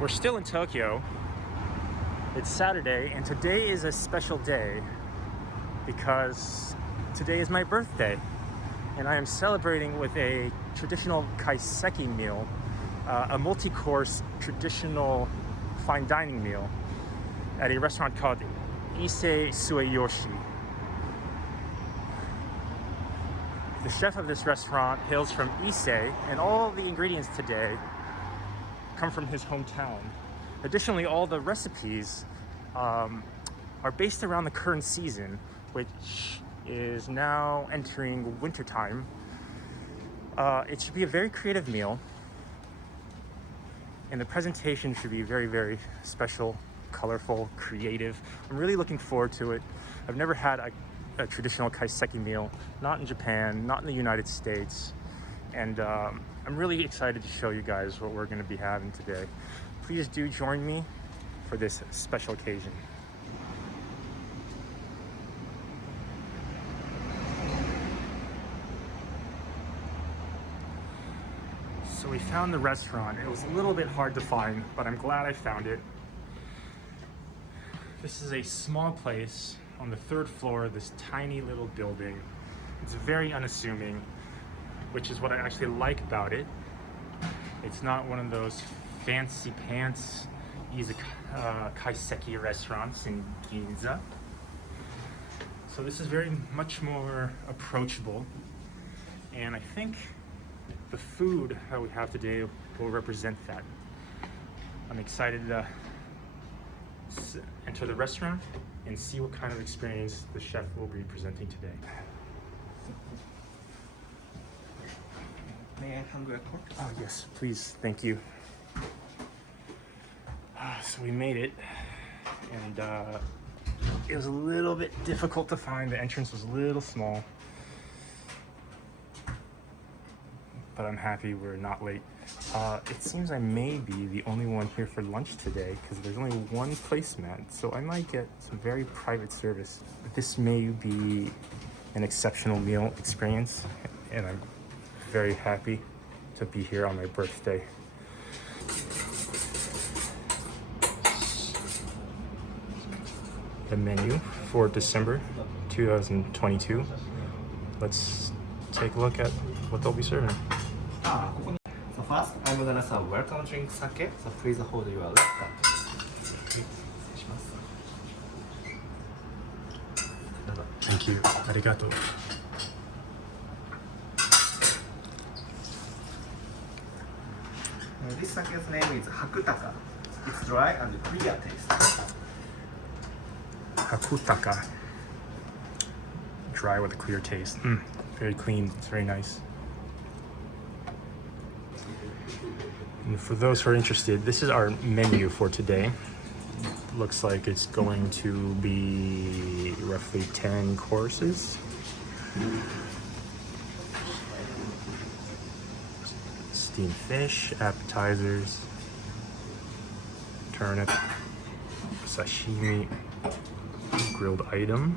We're still in Tokyo. It's Saturday, and today is a special day because today is my birthday, and I am celebrating with a traditional Kaiseki meal, a multi-course traditional fine dining meal at a restaurant called Sueyoshi. The chef of this restaurant hails from Ise, and all the ingredients today come from his hometown. Additionally, all the recipes are based around the current season, which is now entering wintertime. It should be a very creative meal, and the presentation should be very, very special, colorful, creative. I'm really looking forward to it. I've never had a traditional Kaiseki meal, not in Japan, not in the United States, and I'm really excited to show you guys what we're going to be having today. Please do join me for this special occasion. So we found the restaurant. It was a little bit hard to find, but I'm glad I found it. This is a small place on the 3rd floor of this tiny little building. It's very unassuming, which is what I actually like about it. It's not one of those fancy pants Kaiseki restaurants in Ginza. So this is very much more approachable, and I think the food that we have today will represent that. I'm excited to enter the restaurant and see what kind of experience the chef will be presenting today. May I have your card? Oh yes, please, thank you. So we made it, and it was a little bit difficult to find. The entrance was a little small, but I'm happy we're not late. It seems I may be the only one here for lunch today because there's only one placemat, so I might get some very private service. This may be an exceptional meal experience, and I'm very happy to be here on my birthday. The menu for December 2022. Let's take a look at what they'll be serving. So first, I'm gonna serve welcome drink sake. So please hold your left hand. Thank you. Arigato. This sake's name is Hakutaka. It's dry and clear taste. Hakutaka. Dry with a clear taste. Very clean. It's very nice. And for those who are interested, this is our menu for today. Looks like it's going to be roughly 10 courses. Steamed fish, appetizers, turnip, sashimi, grilled item,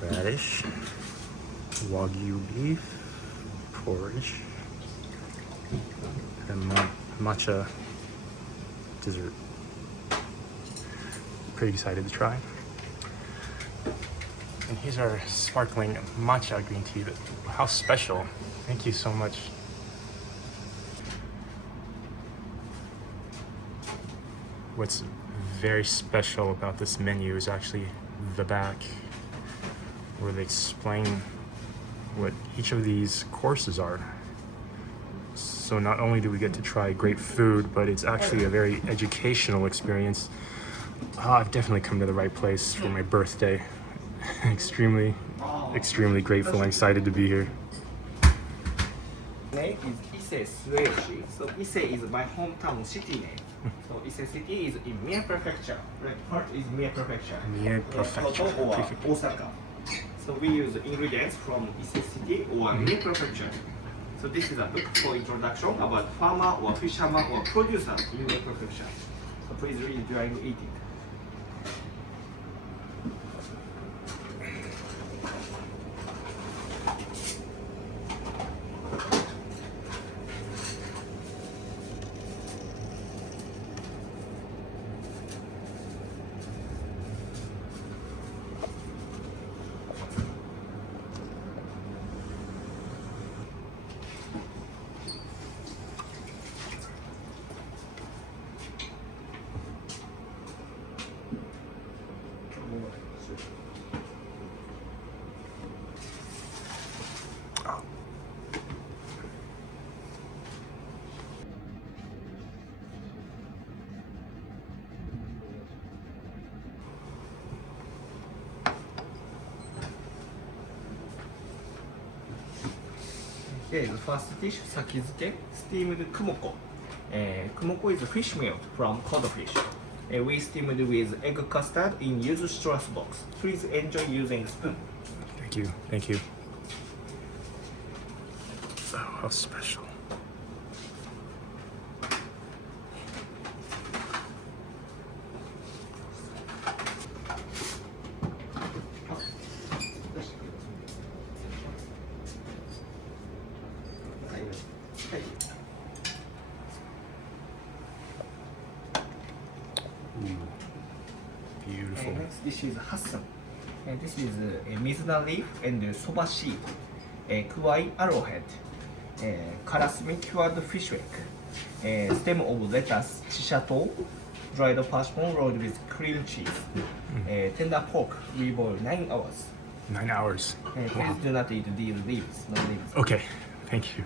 radish, Wagyu beef, porridge, and matcha dessert. Pretty excited to try. And here's our sparkling matcha green tea. How special. Thank you so much. What's very special about this menu is actually the back, where they explain what each of these courses are. So not only do we get to try great food, but it's actually a very educational experience. I've definitely come to the right place for my birthday. extremely grateful and excited to be here. Name is Ise Sueyoshi. So Ise is my hometown city name. So Ise city is in Mie Prefecture. Right, part is Mie Prefecture. Mie Prefecture. Kyoto or Osaka. So we use ingredients from Ise city or Mie Prefecture. So this is a book for introduction about farmer or fisherman or producer in Mie Prefecture. So please read during eating. Okay, the first dish, sakizuke, steamed kumoko. Kumoko is fish meal from codfish. We steamed with egg custard in yuzu straws box. Please enjoy using spoon. Thank you. Thank you. Oh, how special. Beautiful. Next dish is hassan. This is mizuna leaf and soba seed, kuai arrowhead, karasumi cured fish egg, stem of lettuce, chishato, dried parchment rolled with cream cheese, tender pork, we boil 9 hours. 9 hours. Please do not eat these leaves, no leaves. Okay, thank you.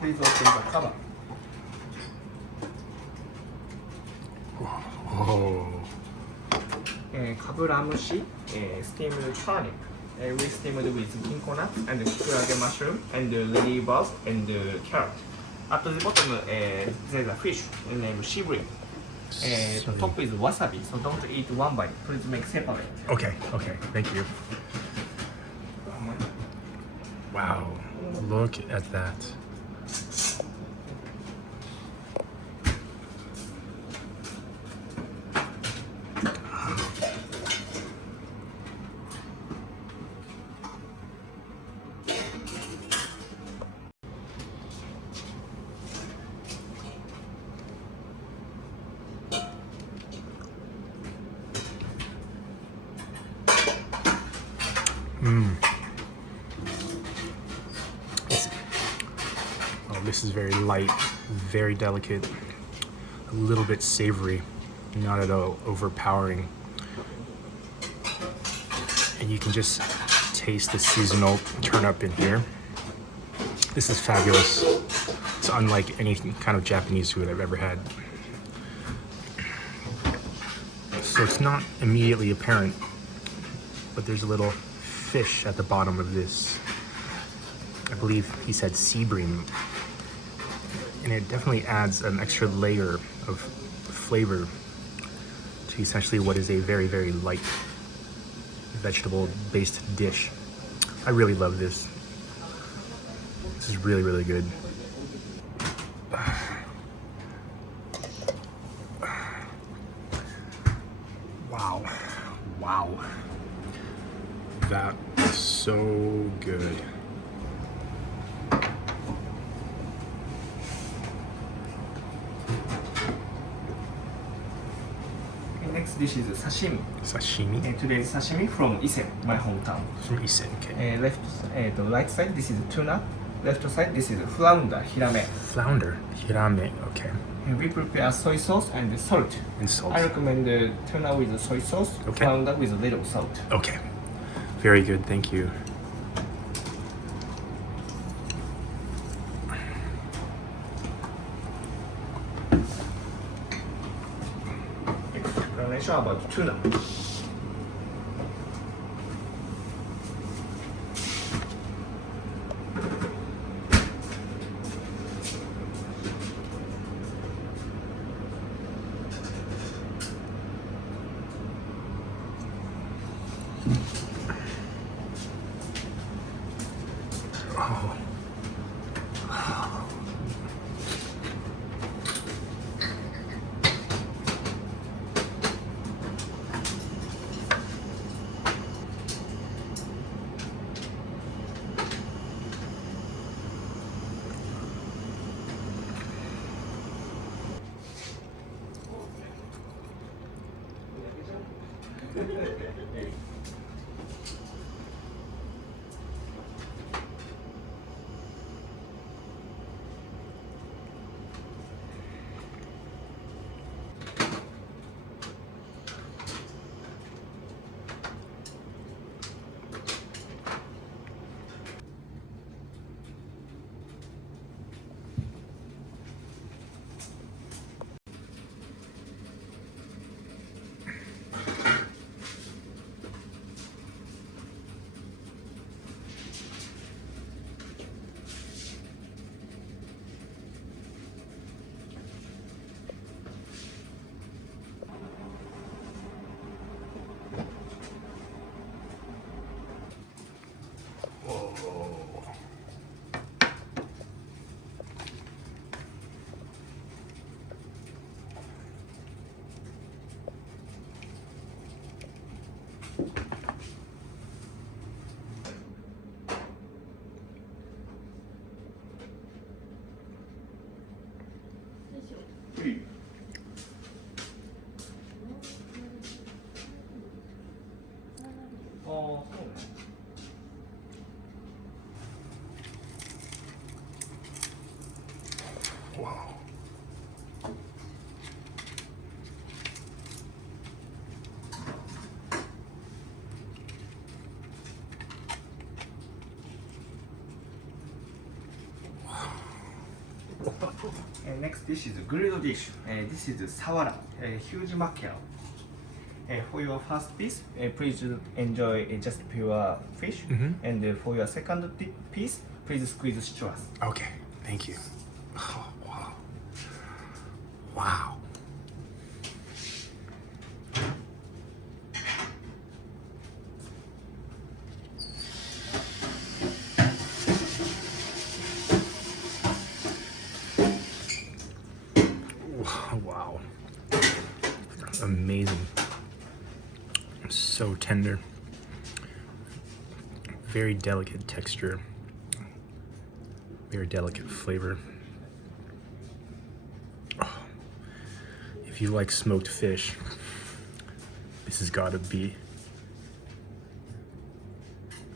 Please open the cover. Oh. Kaburamushi, steamed turnip. We steamed with ginkgo nuts and kurage mushroom and lily bulb and carrot. At the bottom, there's a fish named shibri. The top is wasabi, so don't eat one bite. Please make separate. Okay, okay, thank you. Wow, look at that. This is very light, very delicate, a little bit savory, not at all overpowering. And you can just taste the seasonal turnip in here. This is fabulous. It's unlike any kind of Japanese food I've ever had. So it's not immediately apparent, but there's a little fish at the bottom of this. I believe he said sea bream. And it definitely adds an extra layer of flavor to essentially what is a very, very light vegetable-based dish. I really love this. This is really, really good. Wow. Wow. That is so good. Next dish is sashimi. Sashimi? Today's sashimi from Ise, my hometown. From Ise, okay. The right side, this is tuna. Left side, this is flounder, hirame. Flounder, hirame, okay. And we prepare soy sauce and salt. And salt. I recommend the tuna with soy sauce, okay. Flounder with a little salt. Okay, very good, thank you. explanation about tuna. Oh. Wow. Next dish is a grilled dish. This is sawara, a huge mackerel. For your first piece, please enjoy just pure fish. And for your second piece, please squeeze citrus. Okay, thank you. Oh, wow. Wow. Wow. Amazing. So tender. Very delicate texture. Very delicate flavor. Oh. If you like smoked fish, this has got to be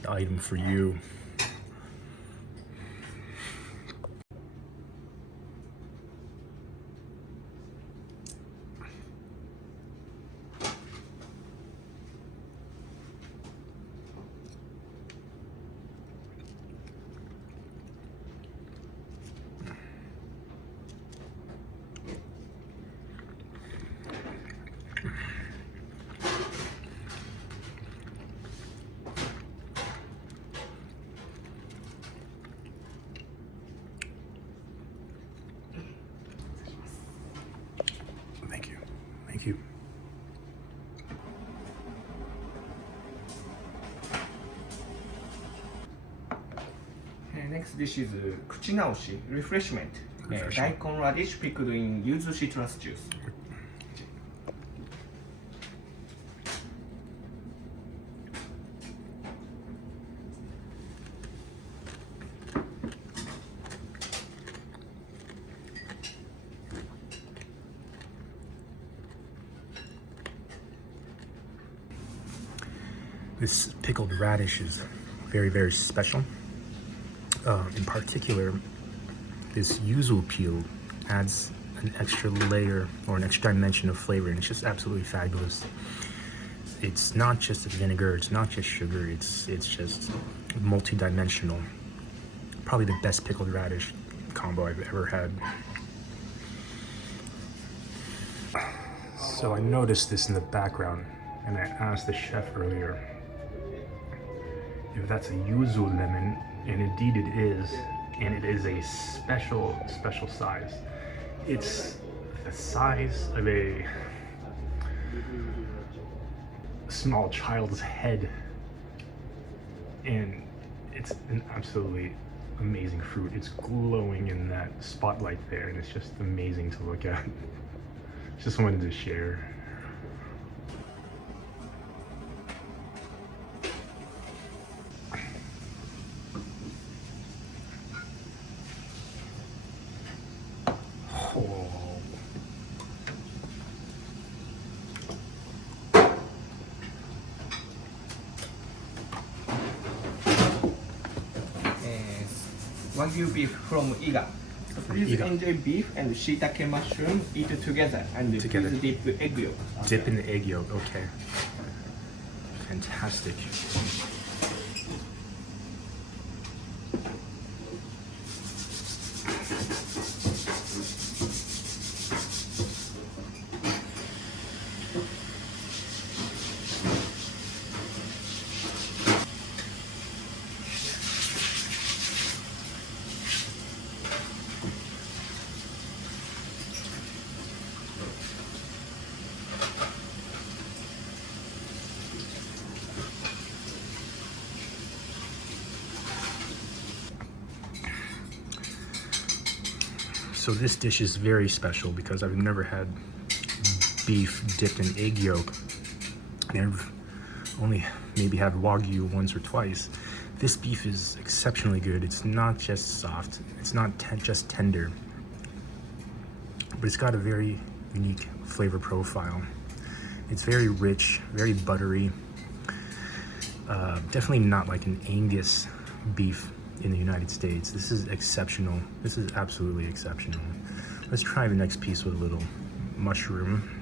the item for you. Thank you. Thank you. Next dish is kuchinaoshi, refreshment. Refreshment. Daikon radish pickled in yuzu citrus juice. This pickled radish is very, very special. In particular, this yuzu peel adds an extra layer or an extra dimension of flavor, and it's just absolutely fabulous. It's not just vinegar, it's not just sugar, it's just multi-dimensional. Probably the best pickled radish combo I've ever had. So I noticed this in the background, and I asked the chef earlier if that's a yuzu lemon, and indeed it is, and it is a special size. It's the size of a small child's head, and it's an absolutely amazing fruit. It's glowing in that spotlight there, and it's just amazing to look at. Just wanted to share. Oh. Wagyu beef from Iga. So please Iga. enjoy beef and shiitake mushroom eat together and Together. please dip egg yolk. Dip in the egg yolk, okay. Fantastic. So this dish is very special because I've never had beef dipped in egg yolk. I've only maybe had Wagyu once or twice. This beef is exceptionally good. It's not just soft, it's not just tender, but it's got a very unique flavor profile. It's very rich, very buttery. Definitely not like an Angus beef in the United States. This is exceptional. This is absolutely exceptional. Let's try the next piece with a little mushroom.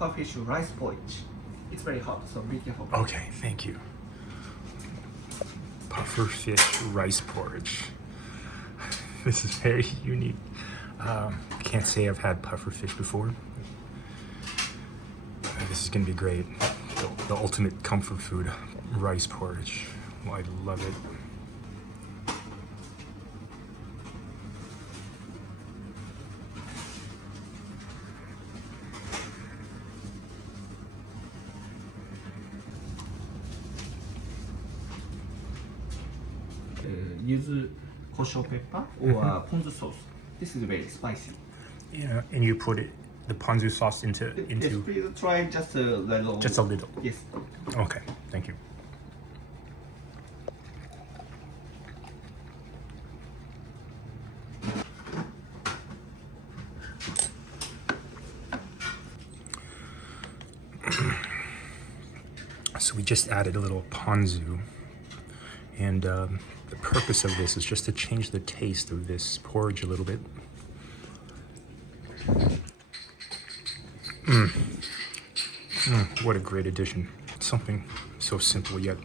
Pufferfish rice porridge. It's very hot, so be careful. Okay, thank you. Pufferfish rice porridge. This is very unique. I can't say I've had pufferfish before. This is gonna be great. The ultimate comfort food, rice porridge. Well, I love it. Yuzu kosho pepper or ponzu sauce. This is very spicy. Yeah, and you put it, the ponzu sauce into. Yes, please try just a little. Just a little. Yes. Okay, thank you. So we just added a little ponzu, and the purpose of this is just to change the taste of this porridge a little bit. What a great addition. Something so simple yet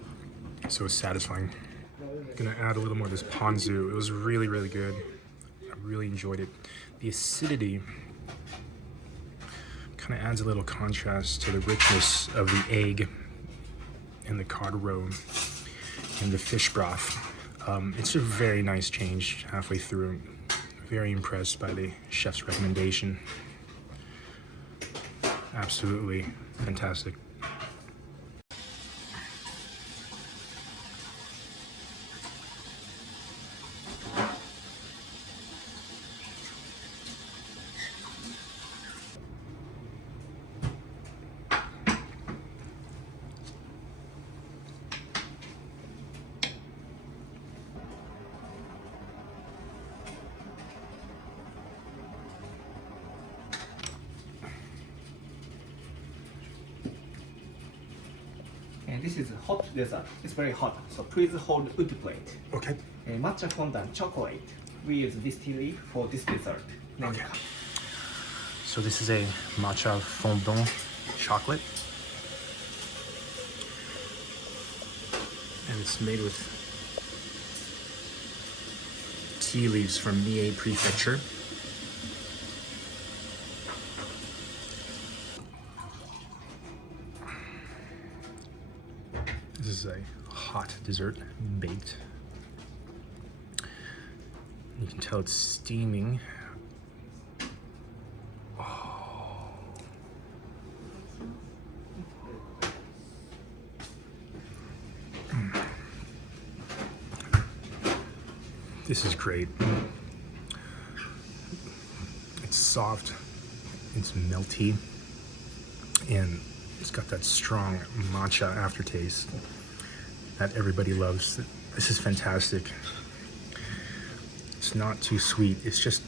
so satisfying. Gonna add a little more of this ponzu. It was really, really good. I really enjoyed it. The acidity kind of adds a little contrast to the richness of the egg and the cod roe and the fish broth. It's a very nice change halfway through. Very impressed by the chef's recommendation. Absolutely fantastic. this is hot dessert. It's very hot, so please hold wood plate. Okay. Matcha fondant chocolate. We use distillery for this dessert. Okay. So this is a matcha fondant chocolate. And it's made with tea leaves from Mie Prefecture. This is a hot dessert, baked. You can tell it's steaming. Oh. This is great. It's soft, it's melty, and it's got that strong matcha aftertaste that everybody loves. This is fantastic. It's not too sweet. It's just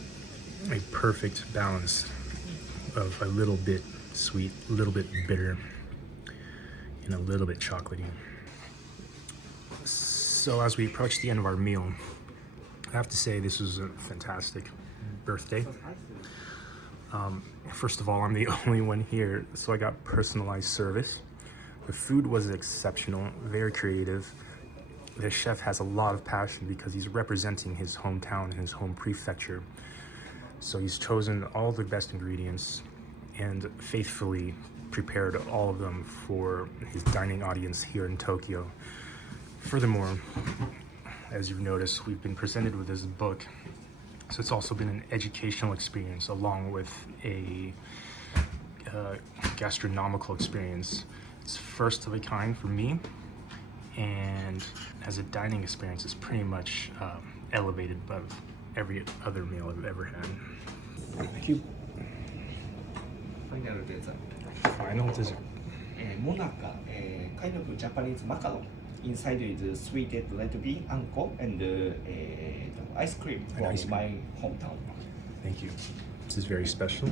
a perfect balance of a little bit sweet, a little bit bitter, and a little bit chocolatey. So as we approach the end of our meal, I have to say this was a fantastic birthday. First of all, I'm the only one here, so I got personalized service. The food was exceptional, very creative. The chef has a lot of passion because he's representing his hometown and his home prefecture. So he's chosen all the best ingredients and faithfully prepared all of them for his dining audience here in Tokyo. Furthermore, as you've noticed, we've been presented with this book. So it's also been an educational experience along with a gastronomical experience. It's first of a kind for me, and as a dining experience, it's pretty much elevated above every other meal I've ever had. Thank you. Final dessert. Final dessert. Monaka, kind of Japanese macaron. Inside is sweetened red bean, anko, and ice cream from my hometown. Thank you. This is very special.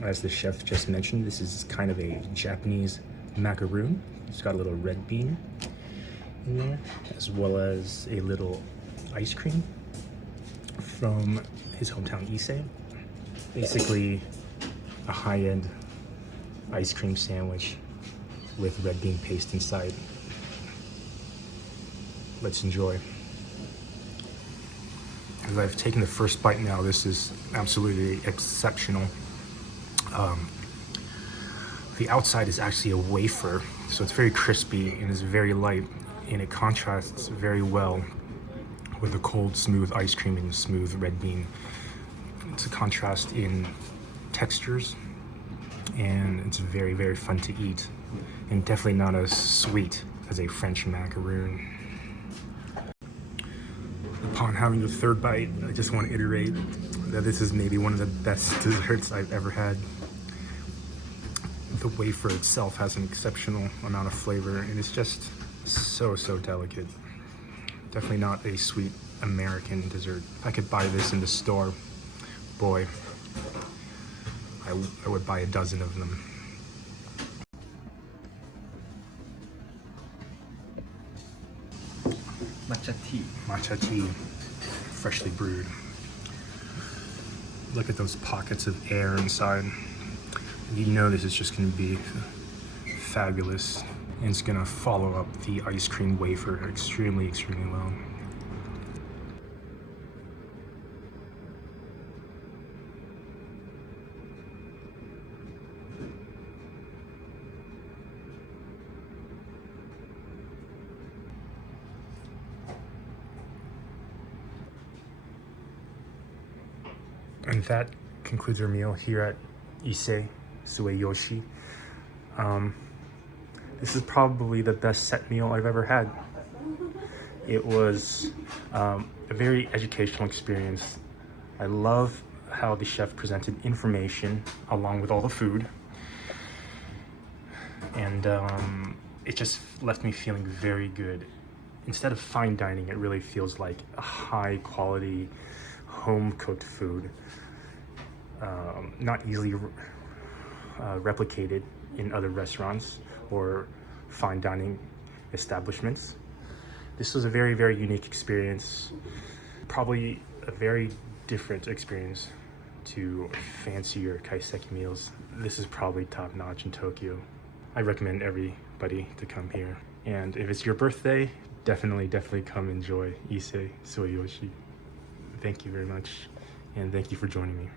As the chef just mentioned, this is kind of a Japanese macaroon. It's got a little red bean in there, as well as a little ice cream from his hometown Ise. Basically a high-end ice cream sandwich with red bean paste inside. Let's enjoy. As I've taken the first bite now, this is absolutely exceptional. The outside is actually a wafer, so it's very crispy and is very light, and it contrasts very well with the cold, smooth ice cream and smooth red bean. It's a contrast in textures, and it's very, very fun to eat, and definitely not as sweet as a French macaroon. Upon having the third bite, I just want to iterate that this is maybe one of the best desserts I've ever had. The wafer itself has an exceptional amount of flavor, and it's just so delicate. Definitely not a sweet American dessert. If I could buy this in the store, boy, I would buy a dozen of them. Matcha tea. Matcha tea, freshly brewed. Look at those pockets of air inside. You know this is just going to be fabulous, and it's going to follow up the ice cream wafer extremely well. And that concludes our meal here at Ise Sueyoshi. This is probably the best set meal I've ever had. It was a very educational experience. I love how the chef presented information along with all the food. And it just left me feeling very good. Instead of fine dining, it really feels like a high quality home cooked food. Not easily replicated in other restaurants or fine dining establishments. This was a very, very unique experience. Probably a very different experience to fancier kaiseki meals. This is probably top notch in Tokyo. I recommend everybody to come here. And if it's your birthday, definitely come enjoy Ise Sueyoshi. Thank you very much, and thank you for joining me.